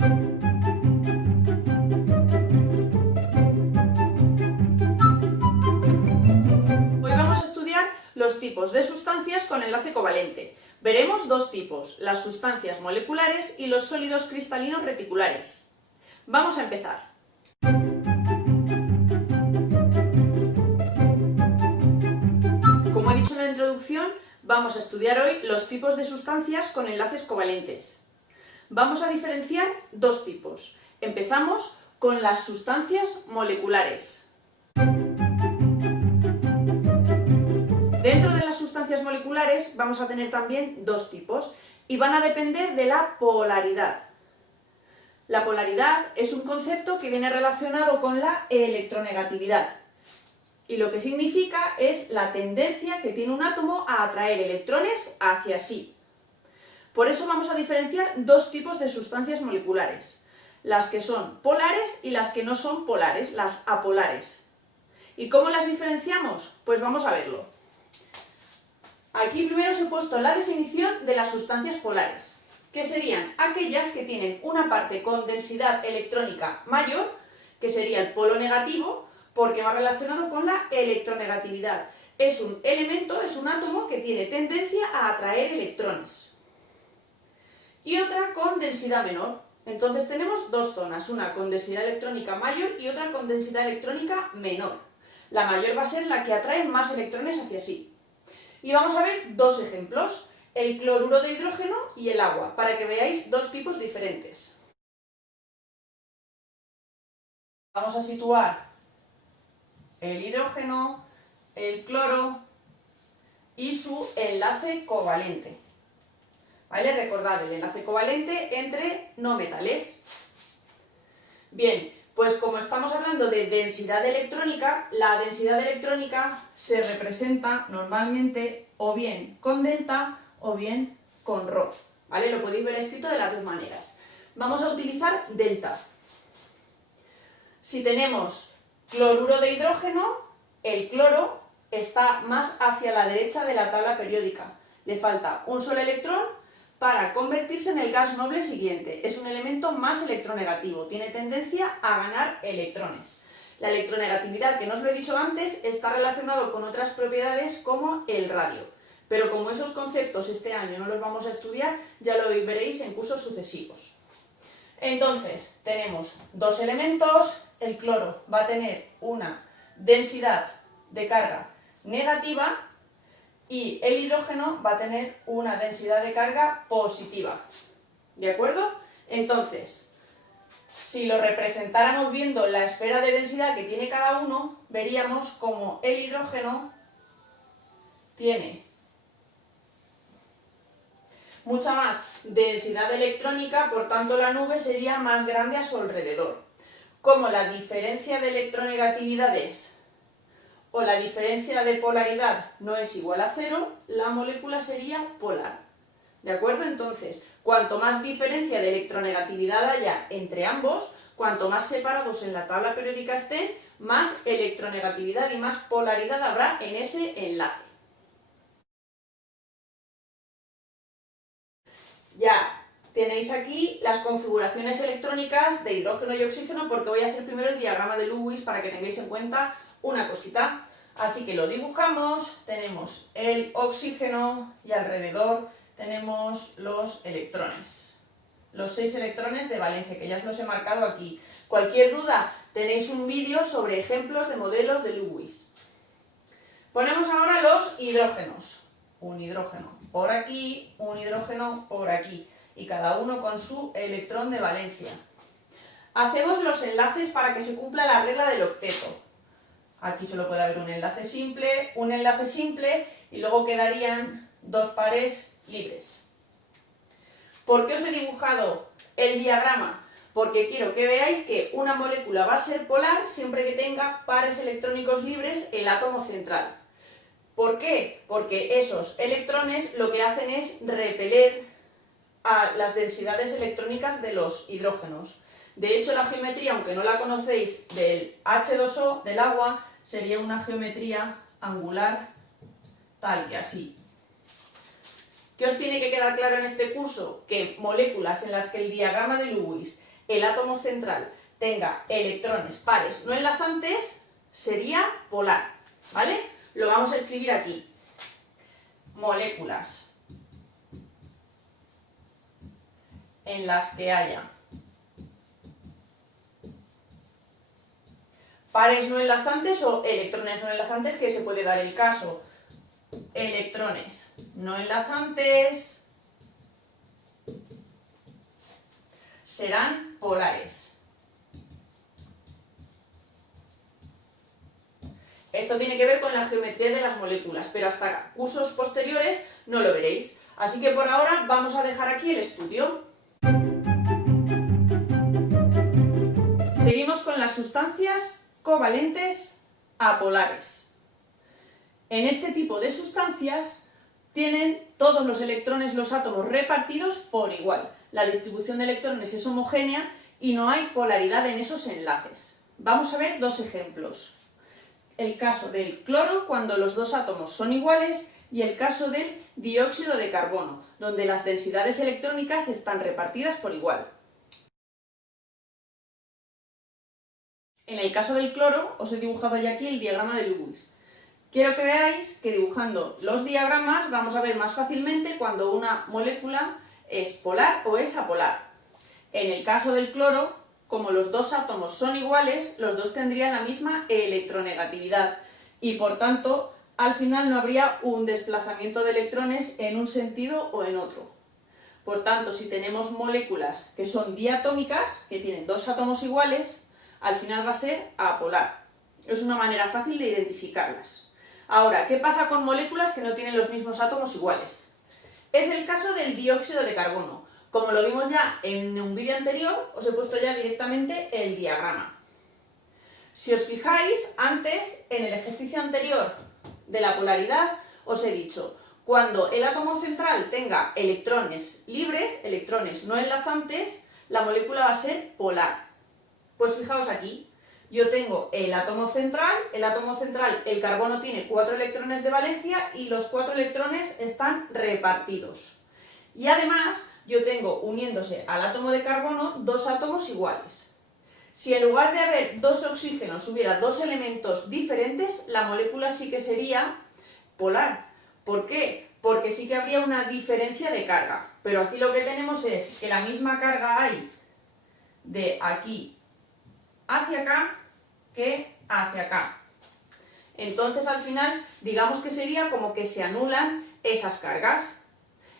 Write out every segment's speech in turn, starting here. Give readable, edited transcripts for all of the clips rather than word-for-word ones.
Hoy vamos a estudiar los tipos de sustancias con enlace covalente. Veremos dos tipos, las sustancias moleculares y los sólidos cristalinos reticulares. Vamos a empezar. Como he dicho en la introducción, vamos a estudiar hoy los tipos de sustancias con enlaces covalentes. Vamos a diferenciar dos tipos. Empezamos con las sustancias moleculares. Dentro de las sustancias moleculares vamos a tener también dos tipos y van a depender de la polaridad. La polaridad es un concepto que viene relacionado con la electronegatividad y lo que significa es la tendencia que tiene un átomo a atraer electrones hacia sí. Por eso vamos a diferenciar dos tipos de sustancias moleculares, las que son polares y las que no son polares, las apolares. ¿Y cómo las diferenciamos? Pues vamos a verlo. Aquí primero os he puesto la definición de las sustancias polares, que serían aquellas que tienen una parte con densidad electrónica mayor, que sería el polo negativo, porque va relacionado con la electronegatividad. Es un elemento, es un átomo que tiene tendencia a atraer electrones. Y otra con densidad menor. Entonces tenemos dos zonas, una con densidad electrónica mayor y otra con densidad electrónica menor. La mayor va a ser la que atrae más electrones hacia sí. Y vamos a ver dos ejemplos, el cloruro de hidrógeno y el agua, para que veáis dos tipos diferentes. Vamos a situar el hidrógeno, el cloro y su enlace covalente. ¿Vale? Recordad el enlace covalente entre no metales. Bien, pues como estamos hablando de densidad electrónica, la densidad electrónica se representa normalmente o bien con delta o bien con rho. ¿Vale? Lo podéis ver escrito de las dos maneras. Vamos a utilizar delta. Si tenemos cloruro de hidrógeno, el cloro está más hacia la derecha de la tabla periódica. Le falta un solo electrón para convertirse en el gas noble siguiente. Es un elemento más electronegativo, tiene tendencia a ganar electrones. La electronegatividad, que no os lo he dicho antes, está relacionado con otras propiedades como el radio. Pero como esos conceptos este año no los vamos a estudiar, ya lo veréis en cursos sucesivos. Entonces, tenemos dos elementos, el cloro va a tener una densidad de carga negativa y el hidrógeno va a tener una densidad de carga positiva. ¿De acuerdo? Entonces, si lo representáramos viendo la esfera de densidad que tiene cada uno, veríamos como el hidrógeno tiene mucha más densidad electrónica, por tanto la nube sería más grande a su alrededor. Como la diferencia de electronegatividades o la diferencia de polaridad no es igual a cero, la molécula sería polar. ¿De acuerdo? Entonces, cuanto más diferencia de electronegatividad haya entre ambos, cuanto más separados en la tabla periódica estén, más electronegatividad y más polaridad habrá en ese enlace. Ya tenéis aquí las configuraciones electrónicas de hidrógeno y oxígeno, porque voy a hacer primero el diagrama de Lewis para que tengáis en cuenta una cosita. Así que lo dibujamos, tenemos el oxígeno y alrededor tenemos los electrones. Los 6 electrones de valencia, que ya os los he marcado aquí. Cualquier duda, tenéis un vídeo sobre ejemplos de modelos de Lewis. Ponemos ahora los hidrógenos. Un hidrógeno por aquí, un hidrógeno por aquí. Y cada uno con su electrón de valencia. Hacemos los enlaces para que se cumpla la regla del octeto. Aquí solo puede haber un enlace simple y luego quedarían dos pares libres. ¿Por qué os he dibujado el diagrama? Porque quiero que veáis que una molécula va a ser polar siempre que tenga pares electrónicos libres el átomo central. ¿Por qué? Porque esos electrones lo que hacen es repeler a las densidades electrónicas de los hidrógenos. De hecho, la geometría, aunque no la conocéis, del H2O, del agua, sería una geometría angular tal que así. ¿Qué os tiene que quedar claro en este curso? Que moléculas en las que el diagrama de Lewis el átomo central tenga electrones pares no enlazantes, sería polar, ¿vale? Lo vamos a escribir aquí. Moléculas en las que haya pares no enlazantes o electrones no enlazantes, que se puede dar el caso. Electrones no enlazantes serán polares. Esto tiene que ver con la geometría de las moléculas, pero hasta cursos posteriores no lo veréis. Así que por ahora vamos a dejar aquí el estudio. Seguimos con las sustancias covalentes apolares. En este tipo de sustancias tienen todos los electrones, los átomos repartidos por igual. La distribución de electrones es homogénea y no hay polaridad en esos enlaces. Vamos a ver dos ejemplos. El caso del cloro, cuando los dos átomos son iguales, y el caso del dióxido de carbono, donde las densidades electrónicas están repartidas por igual. En el caso del cloro, os he dibujado ya aquí el diagrama de Lewis. Quiero que veáis que dibujando los diagramas vamos a ver más fácilmente cuando una molécula es polar o es apolar. En el caso del cloro, como los dos átomos son iguales, los dos tendrían la misma electronegatividad y por tanto al final no habría un desplazamiento de electrones en un sentido o en otro. Por tanto, si tenemos moléculas que son diatómicas, que tienen dos átomos iguales, al final va a ser apolar. Es una manera fácil de identificarlas. Ahora, ¿qué pasa con moléculas que no tienen los mismos átomos iguales? Es el caso del dióxido de carbono. Como lo vimos ya en un vídeo anterior, os he puesto ya directamente el diagrama. Si os fijáis, antes, en el ejercicio anterior de la polaridad, os he dicho, cuando el átomo central tenga electrones libres, electrones no enlazantes, la molécula va a ser polar. Pues fijaos aquí, yo tengo el átomo central, el carbono tiene 4 electrones de valencia y los 4 electrones están repartidos. Y además, yo tengo uniéndose al átomo de carbono dos átomos iguales. Si en lugar de haber dos oxígenos hubiera dos elementos diferentes, la molécula sí que sería polar. ¿Por qué? Porque sí que habría una diferencia de carga. Pero aquí lo que tenemos es que la misma carga hay de aquí hacia acá que hacia acá. Entonces, al final, digamos que sería como que se anulan esas cargas.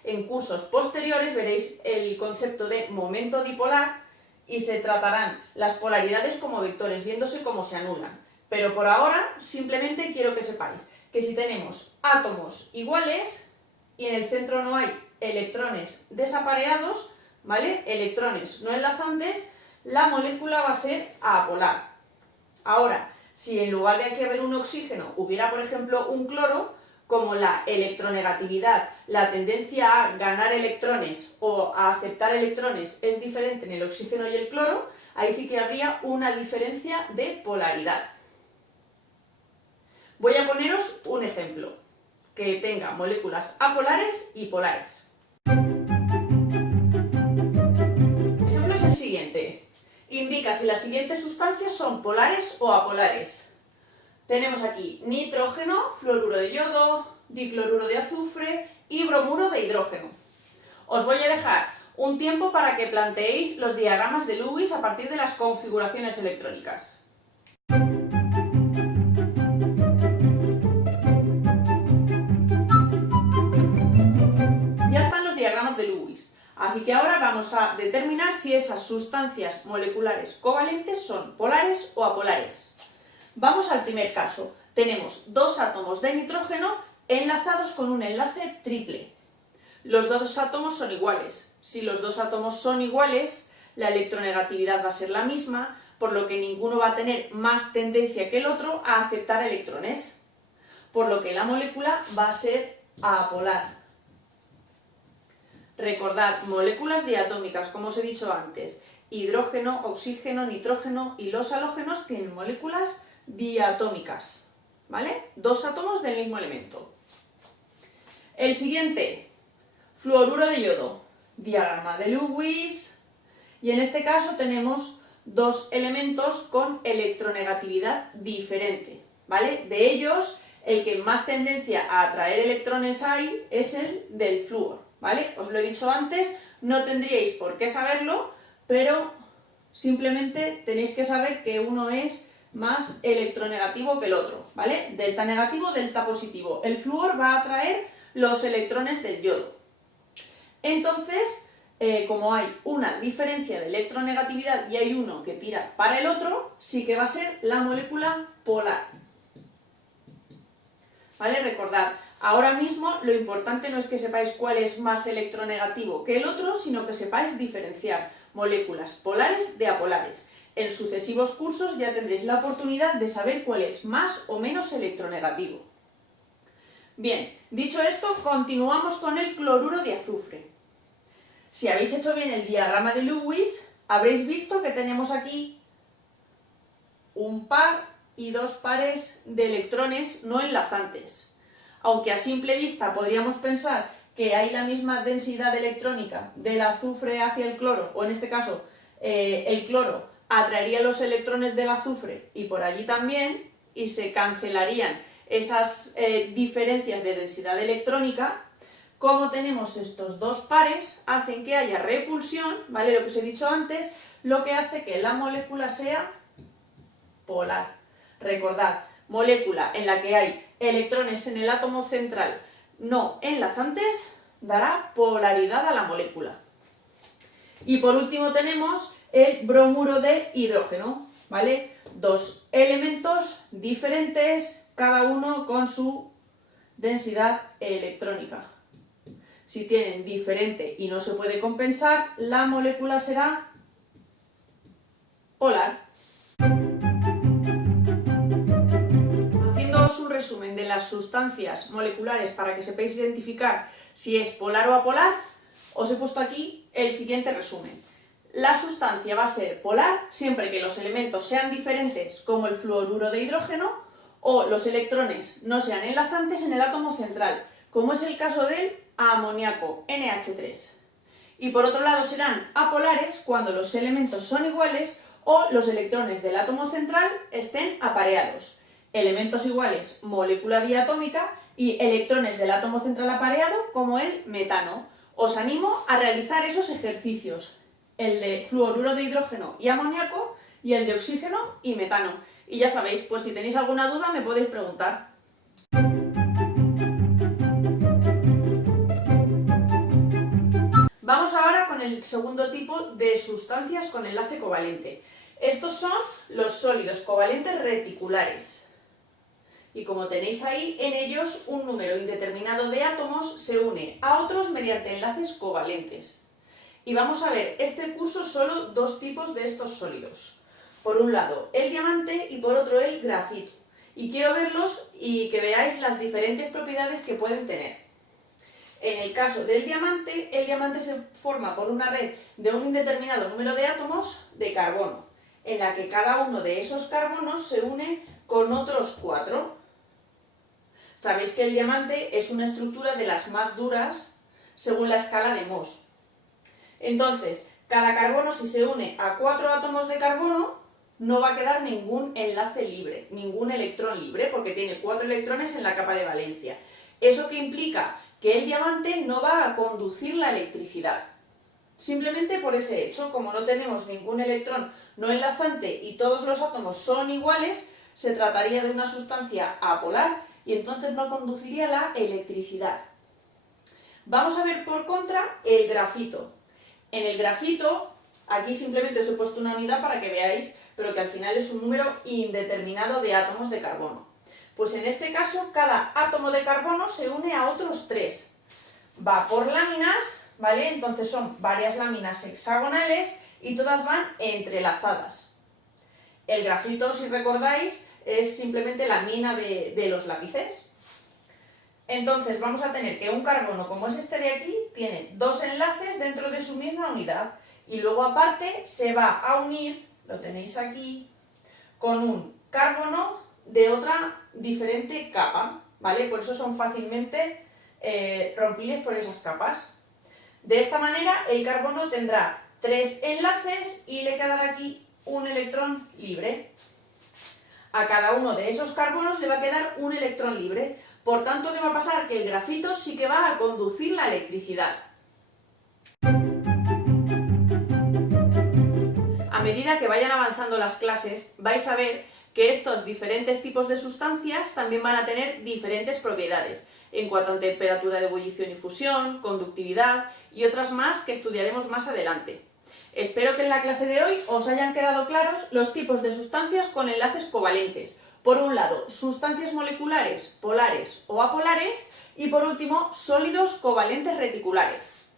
En cursos posteriores veréis el concepto de momento dipolar y se tratarán las polaridades como vectores, viéndose cómo se anulan. Pero por ahora, simplemente quiero que sepáis que si tenemos átomos iguales y en el centro no hay electrones desapareados, ¿vale? Electrones no enlazantes, la molécula va a ser apolar. Ahora, si en lugar de aquí haber un oxígeno hubiera, por ejemplo, un cloro, como la electronegatividad, la tendencia a ganar electrones o a aceptar electrones es diferente en el oxígeno y el cloro, ahí sí que habría una diferencia de polaridad. Voy a poneros un ejemplo que tenga moléculas apolares y polares. El ejemplo es el siguiente. Indica si las siguientes sustancias son polares o apolares. Tenemos aquí nitrógeno, fluoruro de yodo, dicloruro de azufre y bromuro de hidrógeno. Os voy a dejar un tiempo para que planteéis los diagramas de Lewis a partir de las configuraciones electrónicas. Ya están los diagramas de Lewis, así que ahora vamos a determinar si esas sustancias moleculares covalentes son polares o apolares. Vamos al primer caso. Tenemos dos átomos de nitrógeno enlazados con un enlace triple. Los dos átomos son iguales. Si los dos átomos son iguales, la electronegatividad va a ser la misma, por lo que ninguno va a tener más tendencia que el otro a aceptar electrones. Por lo que la molécula va a ser apolar. Recordad, moléculas diatómicas, como os he dicho antes, hidrógeno, oxígeno, nitrógeno y los halógenos tienen moléculas diatómicas, ¿vale? Dos átomos del mismo elemento. El siguiente, fluoruro de yodo, diagrama de Lewis, y en este caso tenemos dos elementos con electronegatividad diferente, ¿vale? De ellos, el que más tendencia a atraer electrones hay es el del flúor, ¿vale? Os lo he dicho antes, no tendríais por qué saberlo, pero simplemente tenéis que saber que uno es más electronegativo que el otro, ¿vale? Delta negativo, delta positivo. El flúor va a atraer los electrones del yodo. Entonces, como hay una diferencia de electronegatividad y hay uno que tira para el otro, sí que va a ser la molécula polar. ¿Vale? Recordad, ahora mismo lo importante no es que sepáis cuál es más electronegativo que el otro, sino que sepáis diferenciar moléculas polares de apolares. En sucesivos cursos ya tendréis la oportunidad de saber cuál es más o menos electronegativo. Bien, dicho esto, continuamos con el cloruro de azufre. Si habéis hecho bien el diagrama de Lewis, habréis visto que tenemos aquí un par y dos pares de electrones no enlazantes. Aunque a simple vista podríamos pensar que hay la misma densidad electrónica del azufre hacia el cloro, o en este caso el cloro atraería los electrones del azufre y por allí también, y se cancelarían esas diferencias de densidad electrónica. Como tenemos estos dos pares, hacen que haya repulsión, ¿vale? Lo que os he dicho antes, lo que hace que la molécula sea polar. Recordad, molécula en la que hay electrones en el átomo central no enlazantes, dará polaridad a la molécula. Y por último tenemos el bromuro de hidrógeno, ¿vale? Dos elementos diferentes, cada uno con su densidad electrónica. Si tienen diferente y no se puede compensar, la molécula será polar. Haciéndoos un resumen de las sustancias moleculares para que sepáis identificar si es polar o apolar, os he puesto aquí el siguiente resumen. La sustancia va a ser polar siempre que los elementos sean diferentes, como el fluoruro de hidrógeno, o los electrones no sean enlazantes en el átomo central, como es el caso del amoníaco, NH3. Y por otro lado serán apolares cuando los elementos son iguales o los electrones del átomo central estén apareados. Elementos iguales, molécula diatómica, y electrones del átomo central apareado, como el metano. Os animo a realizar esos ejercicios, el de fluoruro de hidrógeno y amoníaco, y el de oxígeno y metano. Y ya sabéis, pues si tenéis alguna duda me podéis preguntar. Vamos ahora con el segundo tipo de sustancias con enlace covalente. Estos son los sólidos covalentes reticulares. Y como tenéis ahí, en ellos un número indeterminado de átomos se une a otros mediante enlaces covalentes. Y vamos a ver este curso solo dos tipos de estos sólidos. Por un lado el diamante y por otro el grafito. Y quiero verlos y que veáis las diferentes propiedades que pueden tener. En el caso del diamante, el diamante se forma por una red de un indeterminado número de átomos de carbono, en la que cada uno de esos carbonos se une con otros 4. Sabéis que el diamante es una estructura de las más duras según la escala de Mohs. Entonces, cada carbono, si se une a 4 átomos de carbono, no va a quedar ningún enlace libre, ningún electrón libre, porque tiene 4 electrones en la capa de valencia. ¿Eso qué implica? Que el diamante no va a conducir la electricidad. Simplemente por ese hecho, como no tenemos ningún electrón no enlazante y todos los átomos son iguales, se trataría de una sustancia apolar y entonces no conduciría la electricidad. Vamos a ver por contra el grafito. En el grafito, aquí simplemente os he puesto una unidad para que veáis, pero que al final es un número indeterminado de átomos de carbono. Pues en este caso, cada átomo de carbono se une a otros 3. Va por láminas, ¿vale? Entonces son varias láminas hexagonales y todas van entrelazadas. El grafito, si recordáis, es simplemente la mina de los lápices. Entonces vamos a tener que un carbono, como es este de aquí, tiene 2 enlaces dentro de su misma unidad. Y luego aparte se va a unir, lo tenéis aquí, con un carbono de otra diferente capa, ¿vale? Por eso son fácilmente rompibles por esas capas. De esta manera el carbono tendrá 3 enlaces y le quedará aquí un electrón libre. A cada uno de esos carbonos le va a quedar un electrón libre. Por tanto, ¿qué va a pasar? Que el grafito sí que va a conducir la electricidad. A medida que vayan avanzando las clases, vais a ver que estos diferentes tipos de sustancias también van a tener diferentes propiedades en cuanto a temperatura de ebullición y fusión, conductividad y otras más que estudiaremos más adelante. Espero que en la clase de hoy os hayan quedado claros los tipos de sustancias con enlaces covalentes. Por un lado, sustancias moleculares, polares o apolares y por último, sólidos covalentes reticulares.